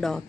đọt.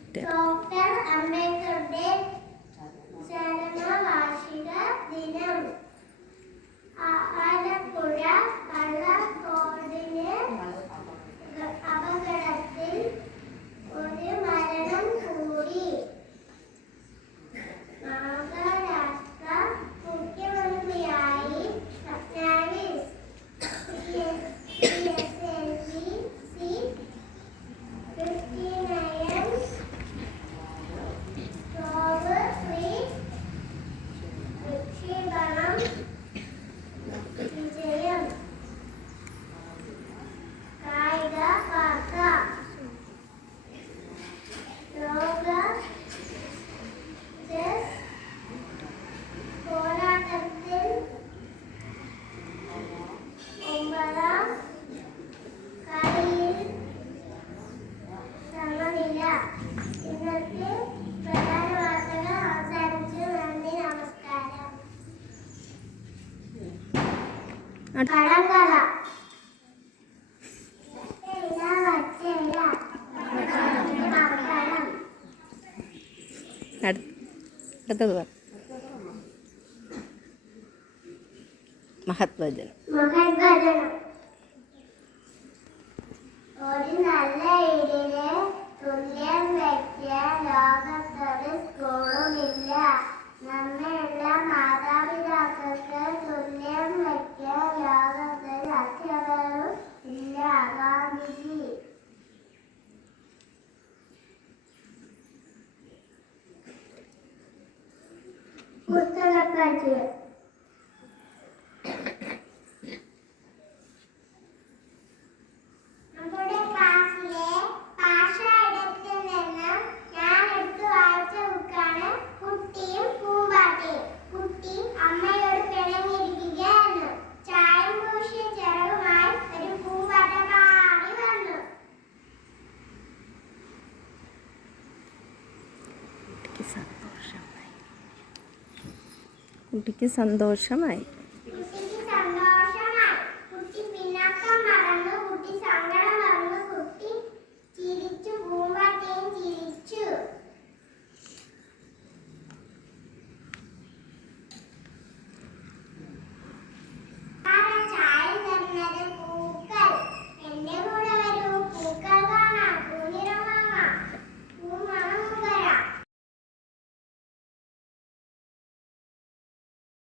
ಕಥೆಗಳು ಮಹತ್ವಜನ 再见。കുട്ടിക്ക് സന്തോഷമായി.